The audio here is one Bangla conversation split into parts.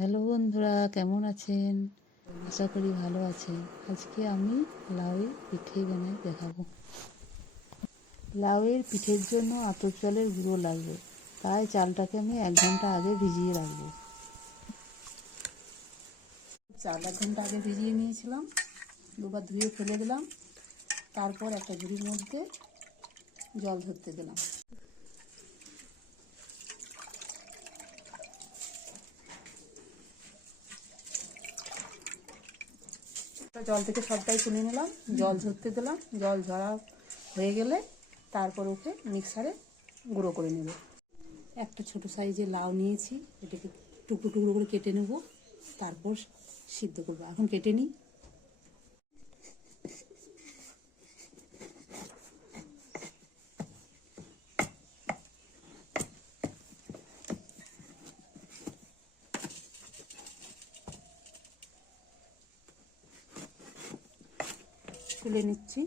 হ্যালো বন্ধুরা, কেমন আছেন? আশা করি ভালো আছেন। আজকে আমি লাউয়ের পিঠে বানাই দেখাবো। লাউয়ের পিঠের জন্য আতপ চালের গুঁড়ো লাগবে। তাই চালটাকে আমি এক ঘণ্টা আগে ভিজিয়ে রাখব। চাল এক ঘণ্টা আগে ভিজিয়ে নিয়েছিলাম। দুবার ধুয়ে ফেলে দিলাম। তারপর একটা ঝুড়ির মধ্যে জল ধরতে দিলাম। জল থেকে সবটাই তুলে নিলাম, জল ঝরতে দিলাম, জল ঝরা হয়ে গেলে তারপর ওকে মিক্সারে গুঁড়ো করে নেব। একটা ছোট সাইজে লাউ নিয়েছি, এটাকে টুকরো টুকরো করে কেটে নেব, তারপর সিদ্ধ করব। এখন কেটে নিই। তুলে নিচ্ছি।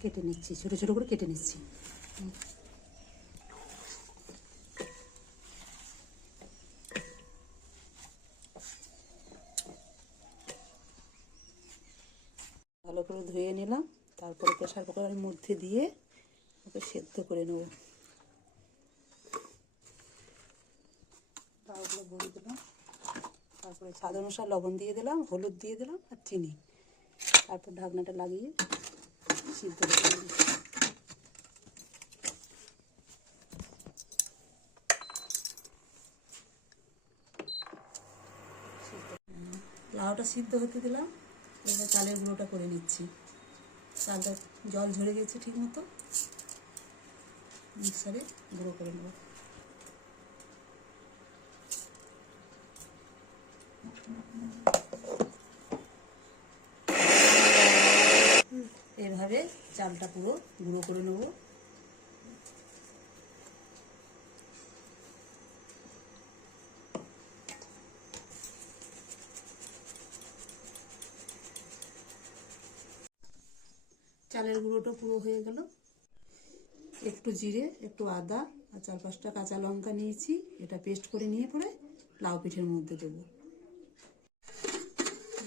কেটে নিচ্ছি, ছোট ছোট করে কেটে নিচ্ছি। ভালো করে ধুয়ে নিলাম, তারপরে প্রেশার কুকারের মধ্যে দিয়ে ওকে সেদ্ধ করে নেব। লাউগুলো ভরে দিলাম তারপরে স্বাদ অনুসার লবণ দিয়ে দিলাম, হলুদ দিয়ে দিলাম আর চিনি। তারপর ঢাকনাটা লাগিয়ে সিদ্ধ করে লাউটা সিদ্ধ হতে দিলাম, এবার চালের গুঁড়োটা করে নিচ্ছি। চালটা জল ঝরে গেছে ঠিক মতো মিক্সারে গুঁড়ো করে নেব। এভাবে চালটা পুরো গুঁড়ো করে নেব। চালের গুঁড়োটা পুরো হয়ে গেল। একটু জিরে, একটু আদা, আর চার পাঁচটা কাঁচা লঙ্কা নিয়েছি। এটা পেস্ট করে নিয়ে পরে লাউ পিঠের মধ্যে দেবো।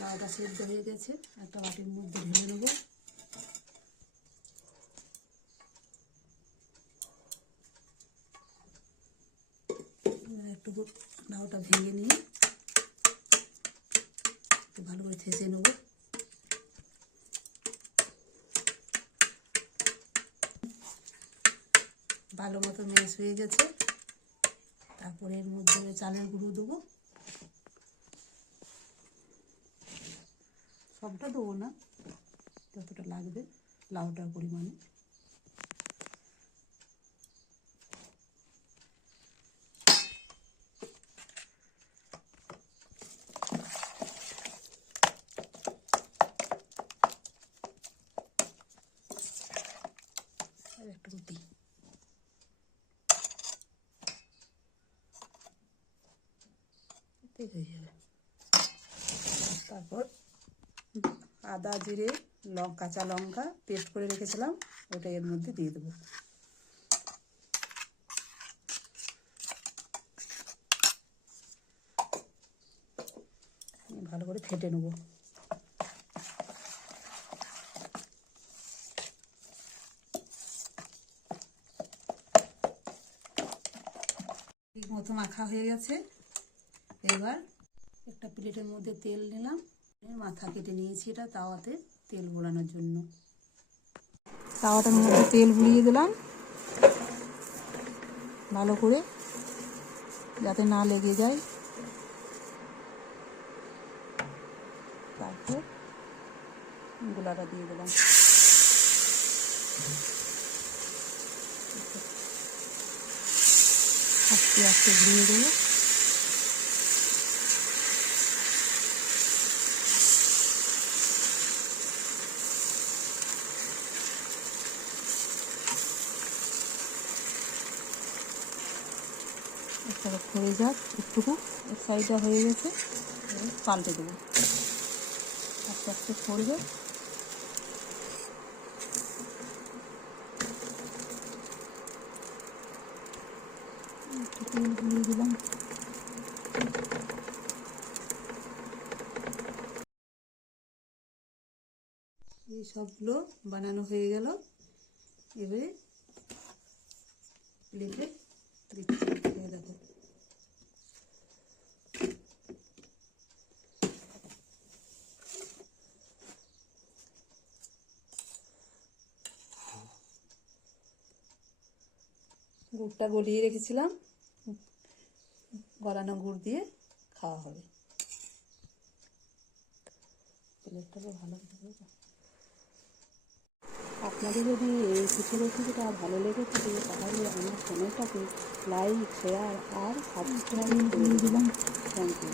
লাউটা সেদ্ধ হয়ে গেছে। একটা বাটির মধ্যে ঢেলে নেব। একটু লাউটা ভেঙে নিয়ে ভালো করে থেসে নেব। ভালো মতো ম্যাশ হয়ে গেছে। তারপরে এর মধ্যে চালের গুঁড়ো দেবো। সবটা দেবো না, যতটা লাগবে লাউটার পরিমাণে। একটু দিই ঠিক হয়ে যাবে তারপর আদা, জিরে লঙ্কা কাঁচা লঙ্কা পেস্ট করে রেখেছিলাম, ওটা এর মধ্যে দিয়ে দেবো। ভালো করে ফেটে নেব। ঠিক মতো মাখা হয়ে গেছে। এবার একটা প্লেটের মধ্যে তেল নিলাম। মাথা কেটে নিয়েছি এটা তাওয়াতে তেল বোলানোর জন্য। তাওয়াটার মধ্যে তেল বুলিয়ে দিলাম। ভালো করে যাতে না লেগে যায়। তারপর গোলাটা দিয়ে দিলাম। আস্তে আস্তে ঘুরিয়ে দেবো। একটা হয়ে যাক, একটুকু। এক সাইডটা হয়ে গেছে। পাল্টে দেবো। আস্তে আস্তে দিলাম। এই সবগুলো বানানো হয়ে গেল। এবারে প্লেটে দিচ্ছি এই দেখো গুড়টা গলিয়ে রেখেছিলাম। গলানো গুড় দিয়ে খাওয়া হবে। আপনাদের যদি এই কিছু রেসিপিটা ভালো লেগে থাকে, তাহলে আমার চ্যানেলটাকে লাইক শেয়ার আর সাবস্ক্রাইব করে দিলাম থ্যাংক ইউ